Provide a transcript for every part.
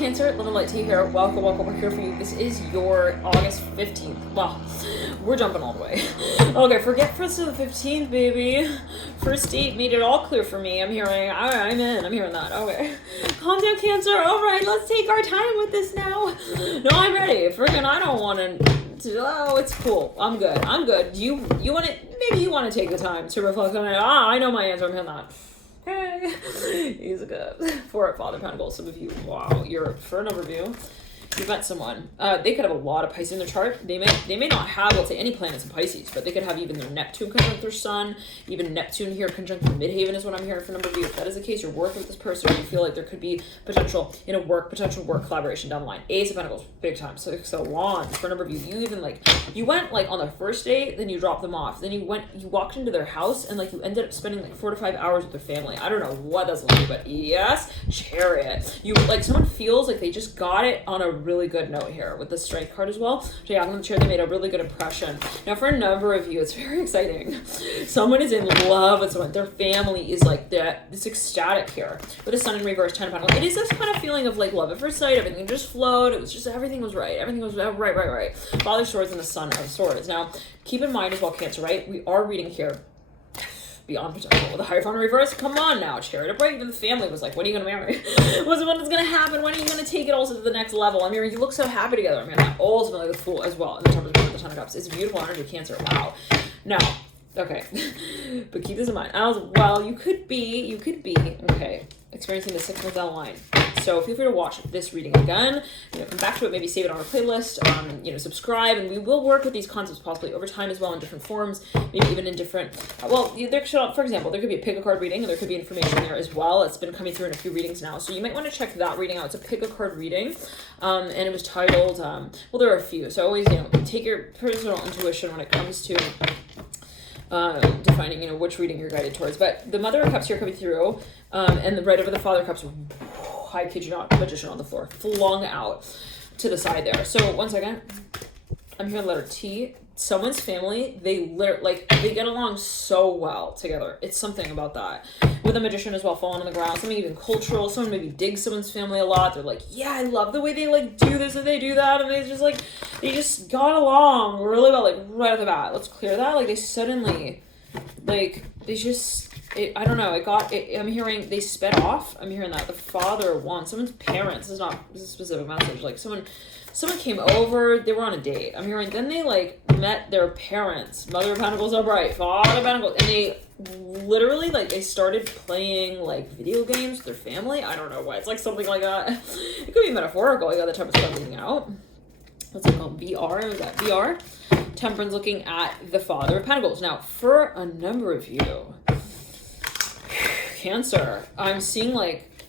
Cancer, Little Light Tea here. Welcome. We're here for you. This is your August 15th. Well, we're jumping all the way. Okay, forget first of the 15th, baby. First date made it all clear for me. I'm hearing, I'm in. I'm hearing that. Okay. Calm down, Cancer. All right, let's take our time with this now. No, I'm ready. Friggin' I don't want to. Oh, it's cool. I'm good. You want to, maybe you want to take the time to reflect on it. I know my answer. I'm hearing that. Hey, he's a good for Father Pentacles. Some of you, wow, you're for an overview. You met someone. They could have a lot of Pisces in their chart. They may not have, let's say, any planets in Pisces, but they could have even their Neptune conjunct their Sun, even Neptune here conjunct their Midhaven is what I'm hearing for a number of you. If that is the case, you're working with this person, or you feel like there could be potential potential work collaboration down the line. Ace of Pentacles, big time. So Wands for a number of you. You went like on the first date, then you dropped them off. Then you walked into their house and like you ended up spending like 4 to 5 hours with their family. I don't know what that's like, but yes, Chariot. You like someone feels like they just got it on a really good note here with the Strength card as well. So yeah, I'm sure they made a really good impression. Now for a number of you, it's very exciting. Someone is in love with someone. Their family is like that. It's ecstatic here with the Sun in reverse, 10 of Pentacles. It is this kind of feeling of like love at first sight. Everything just flowed. It was just everything was right. Everything was right. Father of Swords and the Son of Swords. Now keep in mind as well, Cancer, right? We are reading here beyond potential with a Hierophant in reverse. Come on now, Chariot upright. Even the family was like, when are you gonna marry? When is gonna happen? When are you gonna take it also to the next level? I mean, you look so happy together. I mean, ultimately the Fool as well. And the Temperance with the Ten of Cups. It's a beautiful energy, Cancer. Wow. Now, okay, but keep this in mind. You could be okay, experiencing the 6 months down the line. So feel free to watch this reading again. Come back to it, maybe save it on our playlist. Subscribe, and we will work with these concepts possibly over time as well in different forms, maybe even in different. For example, there could be a pick a card reading, and there could be information there as well. It's been coming through in a few readings now, so you might want to check that reading out. It's a pick a card reading, and it was titled. There are a few, so always take your personal intuition when it comes to defining which reading you're guided towards. But the Mother of Cups here coming through, and right over the Father of Cups. I kid you not, Magician on the floor, flung out to the side there. So 1 second, I'm hearing letter T. Someone's family, they get along so well together. It's something about that. With a Magician as well, falling on the ground, something even cultural. Someone maybe digs someone's family a lot. They're like, yeah, I love the way they like do this and they do that, and they just got along really well, like right off the bat. Let's clear that. Like they suddenly, I don't know. I'm hearing they sped off. I'm hearing that the Father wants someone's parents. This is a specific message. Like someone came over. They were on a date. I'm hearing then they like met their parents. Mother of Pentacles upright, Father of Pentacles, and they literally they started playing like video games with their family. I don't know why. It's like something like that. It could be metaphorical. You got the type of stuff leading out. What's it called? VR? Was that VR? Temperance looking at the Father of Pentacles. Now, for a number of you, Cancer, I'm seeing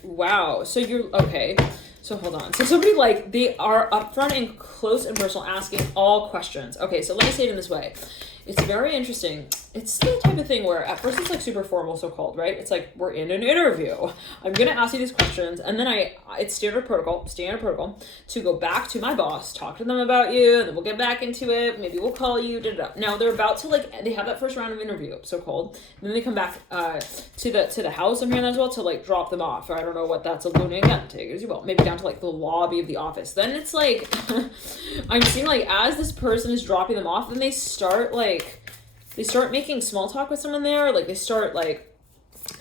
wow. So you're okay. So hold on. So somebody they are upfront and close and personal, asking all questions. Okay, so let me say it in this way. It's very interesting. It's the type of thing where at first it's super formal, so called, right? It's like we're in an interview. I'm gonna ask you these questions, and then it's standard protocol to go back to my boss, talk to them about you, and then we'll get back into it. Maybe we'll call you. Now they're about to they have that first round of interview, so called. And then they come back to the house. I'm hearing that as well to drop them off, or I don't know what that's alluding. Again, take it as you will. Maybe down to the lobby of the office. Then it's I'm seeing as this person is dropping them off, then they start they start making small talk with someone there. They start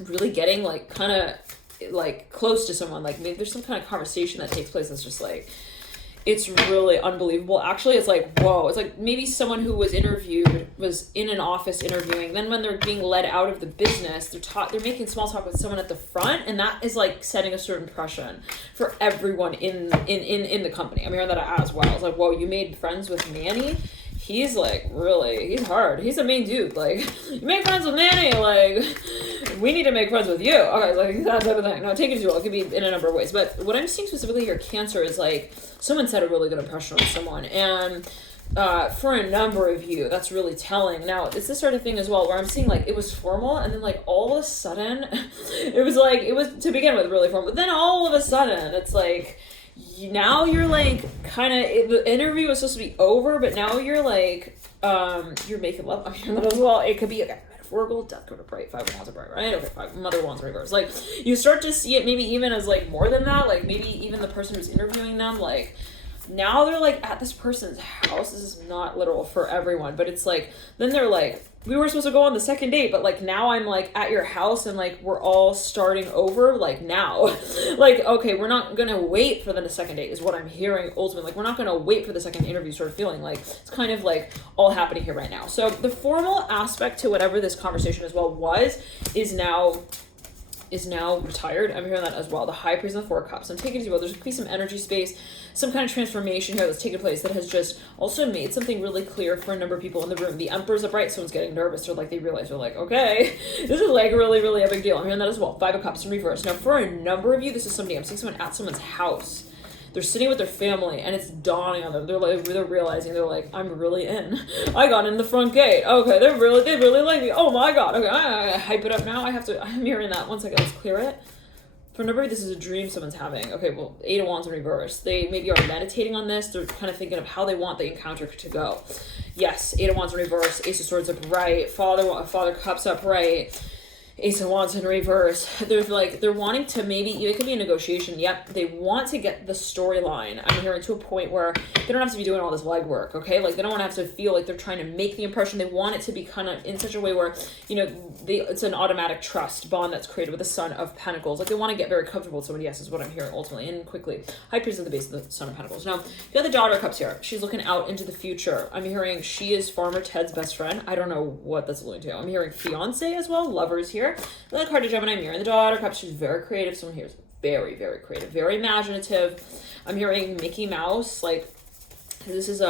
really getting kind of close to someone. Maybe there's some kind of conversation that takes place that's just it's really unbelievable. Actually, it's whoa. It's maybe someone who was interviewed was in an office interviewing. Then when they're being led out of the business, they're making small talk with someone at the front, and that is setting a certain impression for everyone in the company. I'm hearing that as well. It's whoa, you made friends with Manny? He's he's hard. He's a mean dude. You make friends with Manny, we need to make friends with you. Okay, that type of thing. No, take it as you will. It could be in a number of ways. But what I'm seeing specifically here, Cancer, is someone set a really good impression on someone. And for a number of you, that's really telling. Now, it's this sort of thing as well, where I'm seeing it was formal, and then all of a sudden, it was to begin with really formal. But then all of a sudden, it's now you're the interview was supposed to be over, but now you're you're making love. I'm hearing that as well. It could be 4 gold, death card upright, 5 of wands upright, right? Okay, 5, mother of wands in reverse. Like, you start to see it maybe even as, like, more than that. Like, maybe even the person who's interviewing them, like, now they're, like, at this person's house. This is not literal for everyone, but it's, like, then they're, like, we were supposed to go on the second date, but, like, now I'm, like, at your house and, like, we're all starting over, like, now. Like, okay, we're not gonna wait for the second date is what I'm hearing ultimately. Like, we're not gonna wait for the second interview sort of feeling. Like, it's kind of, like, all happening here right now. So the formal aspect to whatever this conversation as well is now retired. I'm hearing that as well. The High Priest and the 4 Cups. I'm taking it as well. There's going to be some energy space, some kind of transformation here that's taken place that has just also made something really clear for a number of people in the room. The Emperor's upright. Someone's getting nervous. Or, like, they realize they're like, okay, this is, like, really, really a big deal. I'm hearing that as well. 5 of Cups in reverse. Now, for a number of you, this is somebody, I'm seeing someone at someone's house. They're sitting with their family, and it's dawning on them. They're realizing, they're like, I'm really in. I got in the front gate. Okay, they really like me. Oh my god. Okay, I hype it up now. I'm hearing that. One second, let's clear it. For a number, this is a dream someone's having. Okay, well, 8 of wands in reverse. They maybe are meditating on this. They're kind of thinking of how they want the encounter to go. Yes, 8 of wands in reverse. Ace of swords upright. Father cups upright. Ace of wands in reverse. They're wanting to maybe, it could be a negotiation. Yep, they want to get the storyline, I'm hearing, to a point where they don't have to be doing all this legwork, okay? Like, they don't want to have to feel like they're trying to make the impression. They want it to be kind of in such a way where, you know, it's an automatic trust bond that's created with the Son of Pentacles. Like, they want to get very comfortable with somebody. Yes, is what I'm hearing ultimately. And quickly, High Priest at the base of the Son of Pentacles. Now, you got the Daughter of Cups here. She's looking out into the future. I'm hearing she is Farmer Ted's best friend. I don't know what that's alluding to. I'm hearing fiance as well. Lovers here. The card of Gemini mirror. And the Daughter of Cups, she's very creative. Someone here is very, very creative, very imaginative. I'm hearing Mickey Mouse. Like, this is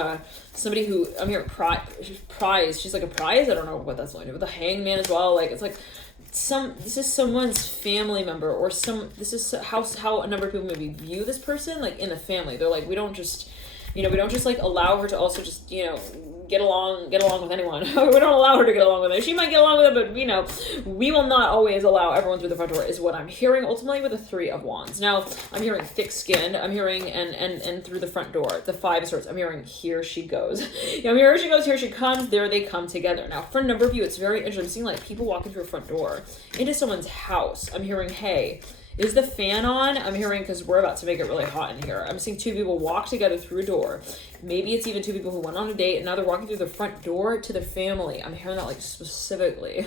somebody who, I'm hearing prize. She's like a prize. I don't know what that's alluding to. But the Hangman as well. Like, it's like this is someone's family member, or this is how a number of people maybe view this person, like, in the family. They're like, we don't just like allow her to also just, you know, get along with anyone. We don't allow her to get along with it. She might get along with it, but, you know, we will not always allow everyone through the front door, is what I'm hearing ultimately with the 3 of wands. Now, I'm hearing thick-skinned. I'm hearing and through the front door. The 5 of swords. I'm hearing here she goes. Yeah, here she goes, here she comes, there they come together. Now, for a number of you, it's very interesting. I'm seeing, like, people walking through a front door into someone's house. I'm hearing, hey, is the fan on? I'm hearing, because we're about to make it really hot in here. I'm seeing 2 people walk together through a door. Maybe it's even 2 people who went on a date, and now they're walking through the front door to the family. I'm hearing that, like, specifically.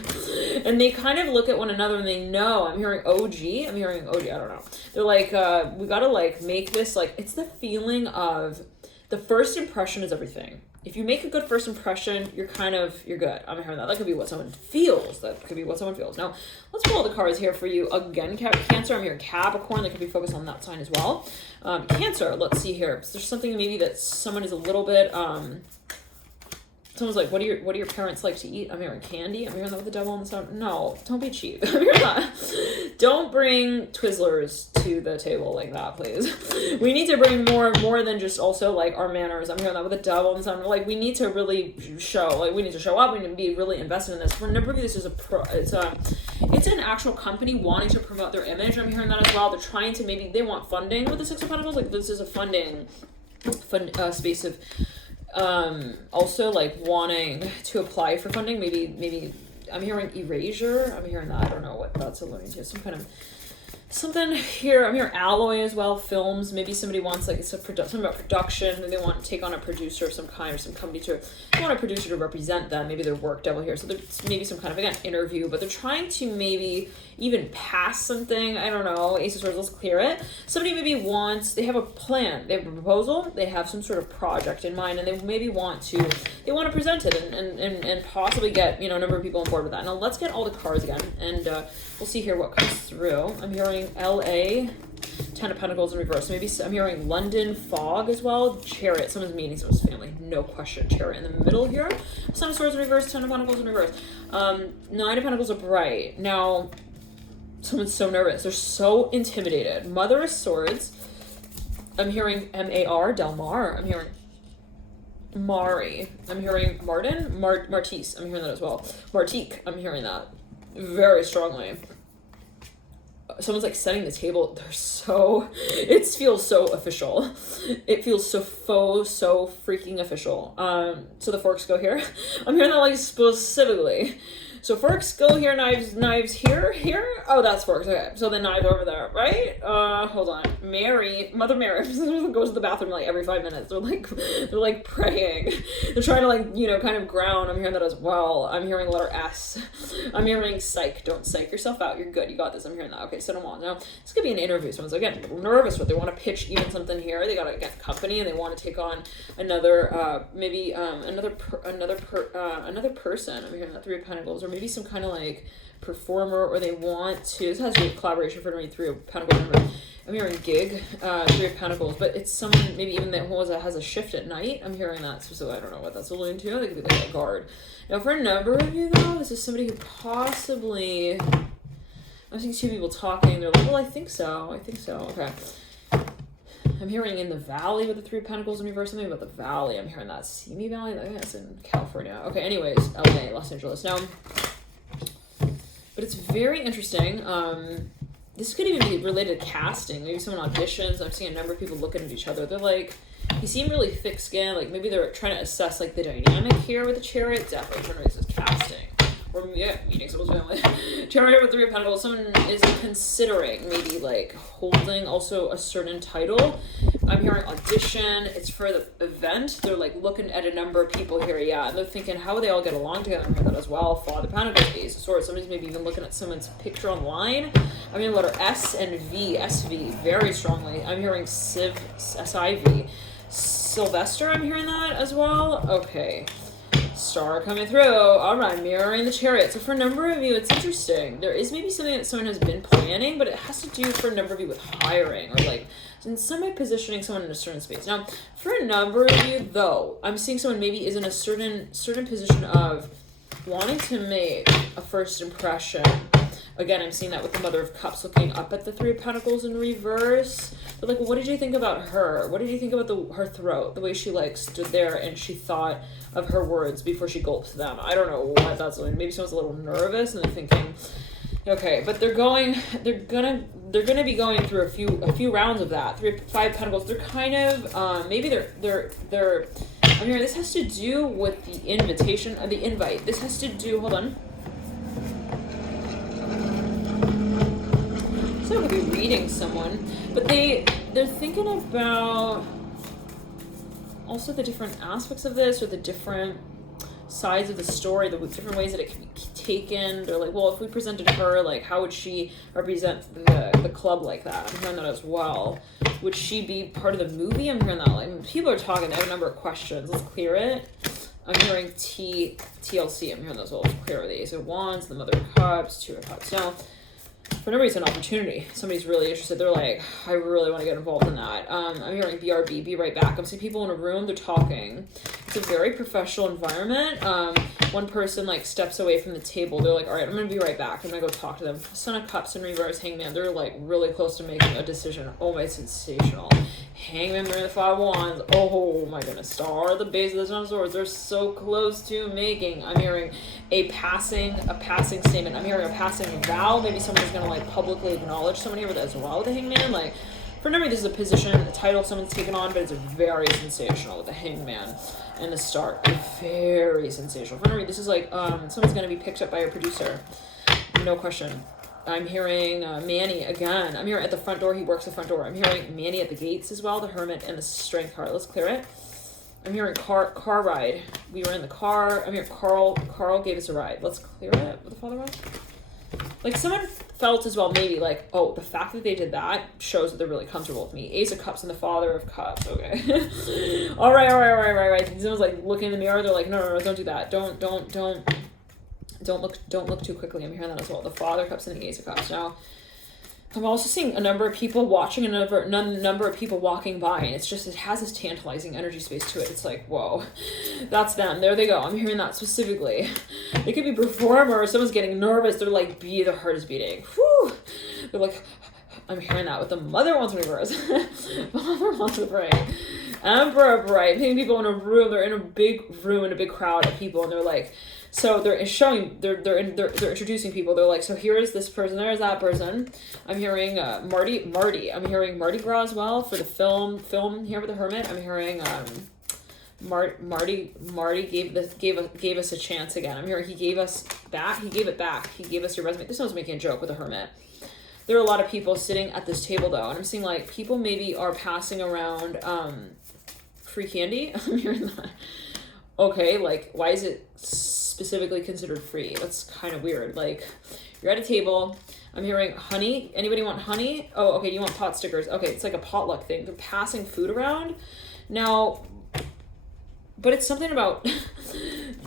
And they kind of look at one another and they know. I'm hearing OG. I don't know. They're like, we gotta, like, make this, like, it's the feeling of the first impression is everything. If you make a good first impression, you're good. I'm hearing that. That could be what someone feels. Now, let's pull the cards here for you. Again, Cancer. I'm hearing Capricorn. That could be focused on that sign as well. Cancer, let's see here. There's something maybe that someone is a little bit, someone's like, what do your parents like to eat? I'm hearing candy. I'm hearing that with the devil on the side. No, don't be cheap. I'm hearing that. Don't bring Twizzlers to the table like that, please. We need to bring more than just also, like, our manners. I'm hearing that with the devil on the side. Like, we need to really show. Like, we need to show up. We need to be really invested in this. For a number of you, this is it's an actual company wanting to promote their image. I'm hearing that as well. They're trying to, maybe they want funding with the 6 of Pentacles. Like, this is a funding space of, also, like, wanting to apply for funding. Maybe I'm hearing erasure. I'm hearing that. I don't know what that's alluding to. Some kind of something here. I'm hearing alloy as well. Films. Maybe somebody wants, like, it's something about production. Maybe they want to take on a producer of some kind, or some company they want a producer to represent them. Maybe their work devil here. So there's maybe some kind of, again, interview, but they're trying to maybe even pass something. I don't know. Ace of Swords, let's clear it. Somebody maybe wants, they have a plan, they have a proposal, they have some sort of project in mind, and they maybe want to present it and possibly get, you know, a number of people on board with that. Now let's get all the cards again, and we'll see here what comes through. I'm hearing LA, 10 of Pentacles in reverse. Maybe I'm hearing London, fog as well. Chariot, someone's meeting someone's family, no question. Chariot in the middle here. Son of Swords in reverse, 10 of Pentacles in reverse. 9 of Pentacles upright. Now, someone's so nervous. They're so intimidated. Mother of Swords. I'm hearing M-A-R, Del Mar. I'm hearing Mari. I'm hearing Martin, Martise. I'm hearing that as well. Martique. I'm hearing that very strongly. Someone's, like, setting the table. It feels so official. It feels so freaking official. So the forks go here. I'm hearing that, like, specifically. So Forks go here, knives here. Oh, that's Forks. Okay, so the knives over there, right? Hold on. Mother Mary goes to the bathroom like every 5 minutes. They're like praying. They're trying to like, you know, kind of ground. I'm hearing that as well. I'm hearing letter S. I'm hearing psych. Don't psych yourself out. You're good. You got this. I'm hearing that. Okay, so on. Now this could be an interview. Someone's again a little nervous, but they want to pitch even something here. They got to get company and they want to take on another maybe another person. I'm hearing that Three of Pentacles, or maybe some kind of like performer, or they want to. This has to be a collaboration for me. Three of Pentacles. I'm hearing gig, Three of Pentacles, but it's someone maybe even that has a shift at night. I'm hearing that, so I don't know what that's alluding to. They could be like a guard. Now for a number of you though, this is somebody who possibly. I'm seeing two people talking. They're like, well, I think so. Okay. I'm hearing in the Valley with the Three of Pentacles in reverse. Something about the Valley. I'm hearing that Simi Valley. I think that's in California. Okay, anyways, LA, Los Angeles. Now, but it's very interesting. This could even be related to casting. Maybe someone auditions. I'm seeing a number of people looking at each other. They're like, you seem really thick-skinned. Like maybe they're trying to assess like the dynamic here with the Chariot. Definitely trying to assess casting. Or yeah, meeting someone's family. Chariot with Three of Pentacles. Someone is considering maybe like holding also a certain title. I'm hearing audition. It's for the event. They're like looking at a number of people here. Yeah, and they're thinking how would they all get along together. I'm hearing that as well. Father Pentacles, Ace of Swords. Somebody's maybe even looking at someone's picture online. I'm hearing letter S and V. SV very strongly. I'm hearing Siv, SIV. Sylvester. I'm hearing that as well. Okay. Star coming through. All right, mirroring the Chariot. So for a number of you, it's interesting. There is maybe something that someone has been planning, but it has to do for a number of you with hiring or like in some way positioning someone in a certain space. Now, for a number of you, though, I'm seeing someone maybe is in a certain position of wanting to make a first impression. Again, I'm seeing that with the Mother of Cups looking up at the Three of Pentacles in reverse. But like, what did you think about her? What did you think about her throat? The way she like stood there and she thought of her words before she gulped them. I don't know what that's like. Maybe someone's a little nervous and they're thinking, okay, but they're gonna be going through a few rounds of that. Five Pentacles. They're kind of maybe they're. I mean, this has to do with the invitation, the invite. This has to do. Hold on. So I could be reading someone, but they're thinking about also the different aspects of this or the different sides of the story, the different ways that it can be taken. They're like, well, if we presented her, like, how would she represent the club like that? I'm hearing that as well. Would she be part of the movie? I'm hearing that. Like, people are talking. They have a number of questions. Let's clear it. I'm hearing TLC. I'm hearing those. Well, let's clear the Ace of Wands, the Mother of Cups, Two of Cups. Now, for no reason, an opportunity. Somebody's really interested. They're like, I really want to get involved in that. I'm hearing BRB, be right back. I'm seeing people in a room, they're talking. It's a very professional environment. One person like steps away from the table. They're like, all right, I'm going to be right back. I'm going to go talk to them. Son of Cups in reverse, Hangman. They're like really close to making a decision. Oh my, sensational. Hangman, they're in the Five of Wands. Oh my goodness. Star, the base of the Ten of Swords. They're so close to making. I'm hearing a passing statement. I'm hearing a passing vow. Maybe someone's going to like publicly acknowledge someone here with as well with the Hangman. Like, for number, this is a position, a title someone's taken on, but it's very sensational with the Hangman and the Star. Very sensational. For number, this is like someone's going to be picked up by a producer. No question. I'm hearing Manny again. I'm hearing at the front door. He works the front door. I'm hearing Manny at the gates as well, the Hermit and the Strength card. Let's clear it. I'm hearing car ride. We were in the car. I'm hearing Carl gave us a ride. Let's clear it with the Father ride. Like, someone felt as well, maybe, like, oh, the fact that they did that shows that they're really comfortable with me. Ace of Cups and the Father of Cups. Okay. all right. Someone's, like, looking in the mirror. They're like, no, don't do that. Don't look too quickly. I'm hearing that as well. The Father of Cups and the Ace of Cups. Now, I'm also seeing a number of people watching, a number of people walking by, and it's just, it has this tantalizing energy space to it. It's like, whoa, that's them. There they go. I'm hearing that specifically. It could be performer, or someone's getting nervous. They're like, their heart is beating. Whew. They're like, I'm hearing that with the Mother Wands in reverse. Mother Wands in right. Emperor bright. Maybe people in a room. They're in a big room in a big crowd of people, and they're like, so they're showing, they're introducing people. They're like, so here is this person, there is that person. I'm hearing Marty. I'm hearing Mardi Gras as well for the film here with the Hermit. I'm hearing Marty gave us a chance again. I'm hearing he gave it back. He gave us your resume. This one's making a joke with a hermit. There are a lot of people sitting at this table though, and I'm seeing like people maybe are passing around free candy. I'm hearing that. Okay, like why is it specifically considered free? That's kind of weird. Like you're at a table. I'm hearing honey. Anybody want honey? Oh, okay, you want pot stickers. Okay, it's like a potluck thing. They're passing food around. Now, but it's something about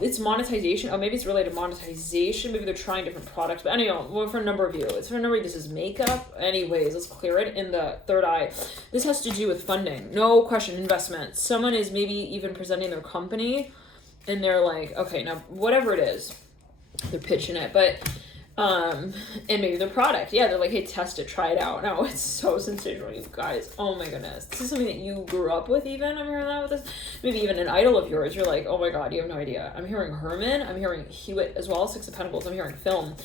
it's monetization. Oh, maybe it's related to monetization. Maybe they're trying different products. But anyway, well, for a number of you, it's for a number of you, this is makeup. Anyways, let's clear it in the third eye. This has to do with funding. No question, investment. Someone is maybe even presenting their company and they're like, okay, now whatever it is, they're pitching it. But and maybe their product, yeah, they're like, hey, test it, try it out. No, it's so sensational, you guys. Oh my goodness, this is something that you grew up with. Even I'm hearing that with this, maybe even an idol of yours. You're like, oh my god, you have no idea. I'm hearing Herman. I'm hearing Hewitt as well. 6 of Pentacles. I'm hearing film.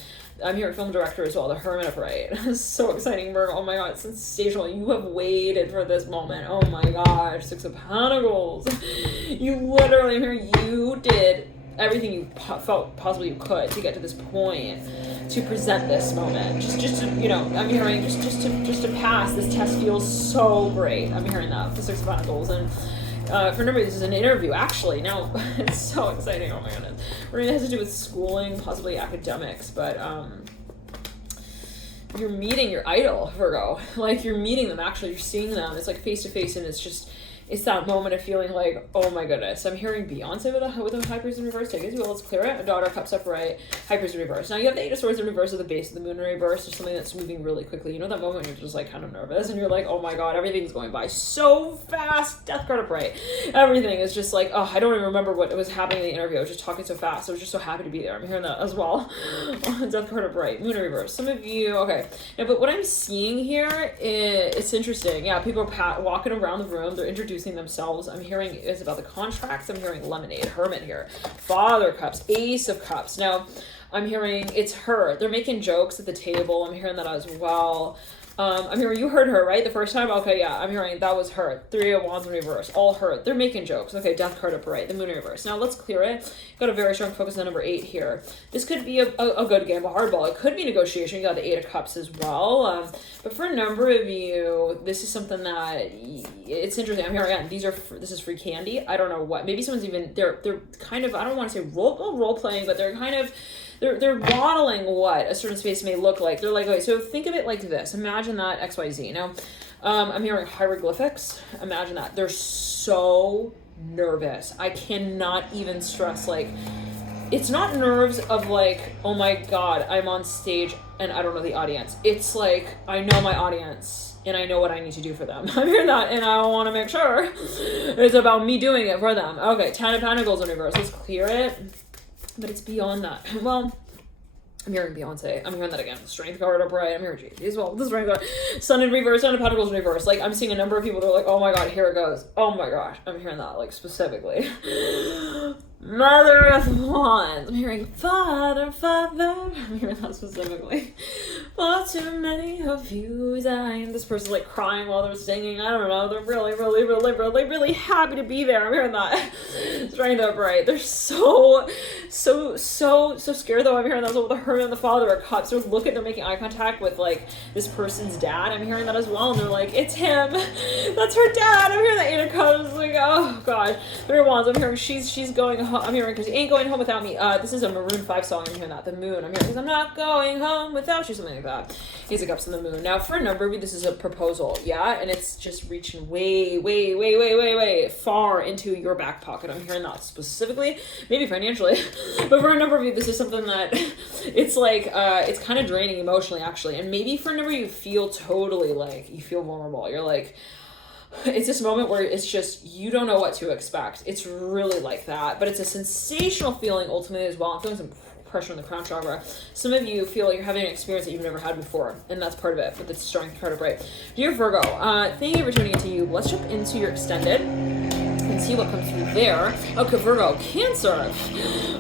I'm hearing film director as well. The Hermit upright. So exciting, Virgo. Oh my god, it's sensational. You have waited for this moment. Oh my gosh, 6 of Pentacles. You literally, I'm hearing you did everything you felt possibly you could to get to this point, to present this moment, just to, you know, I'm hearing just to pass this test feels so great. I'm hearing that, the 6 of Pentacles. And for number, this is an interview actually. Now it's so exciting. Oh my goodness, it has to do with schooling, possibly academics, but you're meeting your idol, Virgo. Like you're meeting them, actually you're seeing them. It's like face to face, and it's that moment of feeling like, oh my goodness. I'm hearing Beyonce with a High Priest in reverse. Take it as well. Let's clear it. A Daughter, Cups upright, High Priest in reverse. Now you have the 8 of Swords in reverse at the base of the Moon in reverse. There's something that's moving really quickly. You know that moment when you're just like kind of nervous and you're like, oh my god, everything's going by so fast. Death card upright. Everything is just like, oh, I don't even remember what was happening in the interview. I was just talking so fast. I was just so happy to be there. I'm hearing that as well. Death card upright. Moon in reverse. Some of you, okay. Yeah, but what I'm seeing here is, it's interesting. Yeah, people are walking around the room. They're introducing themselves. I'm hearing it's about the contracts. I'm hearing Lemonade, Hermit here, Father Cups, Ace of Cups. Now, I'm hearing it's her. They're making jokes at the table. I'm hearing that as well. I'm hearing you heard her, right? The first time? Okay, yeah, I'm hearing that was her. 3 of Wands in reverse. All her. They're making jokes. Okay, Death card upright. The Moon in reverse. Now, let's clear it. Got a very strong focus on number 8 here. This could be a good game, a hardball. It could be negotiation. You got the 8 of Cups as well. But for a number of you, this is something that it's interesting. I'm hearing, again, this is free candy. I don't know what. Maybe someone's even, they're kind of, I don't want to say role playing, but they're kind of, they're modeling what a certain space may look like. They're like, okay, so think of it like this. Imagine that XYZ. Now, I'm hearing hieroglyphics. Imagine that. They're so nervous. I cannot even stress, like, it's not nerves of like, oh my god, I'm on stage and I don't know the audience. It's like, I know my audience and I know what I need to do for them. I'm hearing that and I want to make sure it's about me doing it for them. Okay, 10 of Pentacles in reverse. Let's clear it. But it's beyond that. Well, I'm hearing Beyonce. I'm hearing that again. Strength card upright. I'm hearing Jay-Z as well. The Strength card. Sun in reverse. Sun of Pentacles in reverse. Like, I'm seeing a number of people that are like, oh my god, here it goes. Oh my gosh. I'm hearing that, like, specifically. Mother of Wands. I'm hearing Father. I'm hearing that specifically. For too many of you dying. This person's like crying while they're singing. I don't know. They're really happy to be there. I'm hearing that. Strength upright. They're so scared though. I'm hearing that. So the Hermit and the Father are cups. They're looking. They're making eye contact with like this person's dad. I'm hearing that as well. And they're like, it's him. That's her dad. I'm hearing that 8 of Cups. Like, oh god. 3 of Wands. I'm hearing she's going home. I'm hearing because you ain't going home without me. This is a Maroon 5 song. I'm hearing that. The Moon. I'm hearing because I'm not going home without you. Something like that. Ace of Cups and the Moon. Now for a number of you, this is a proposal. Yeah, and it's just reaching way far into your back pocket. I'm hearing that specifically, maybe financially, but for a number of you, this is something that it's like it's kind of draining emotionally, actually. And maybe for a number of you, feel totally like you feel vulnerable. You're like, it's this moment where it's just, you don't know what to expect. It's really like that, but it's a sensational feeling ultimately as well. I'm feeling some pressure in the crown chakra. Some of you feel like you're having an experience that you've never had before, and that's part of it, but the Strength card upright. Dear Virgo, thank you for tuning into you. Let's jump into your extended see what comes through there. Okay, Virgo, Cancer.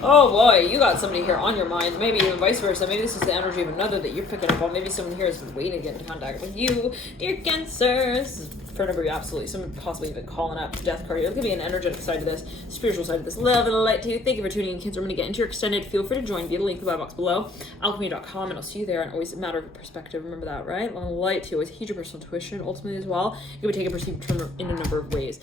Oh boy, you got somebody here on your mind. Maybe even vice versa. Maybe this is the energy of another that you're picking up on. Maybe someone here has been waiting to get into contact with you. Dear Cancer. This is for number, absolutely. Someone possibly even calling up the death card here. There could be an energetic side to this, spiritual side of this. Love and light to you. Thank you for tuning in, Cancer. I'm going to get into your extended. Feel free to join via the link in the bio box below. Alchemy.com, and I'll see you there. And always a matter of perspective. Remember that, right? Love and light to you. Always heed your personal intuition. Ultimately, as well, you would take a perceived term in a number of ways.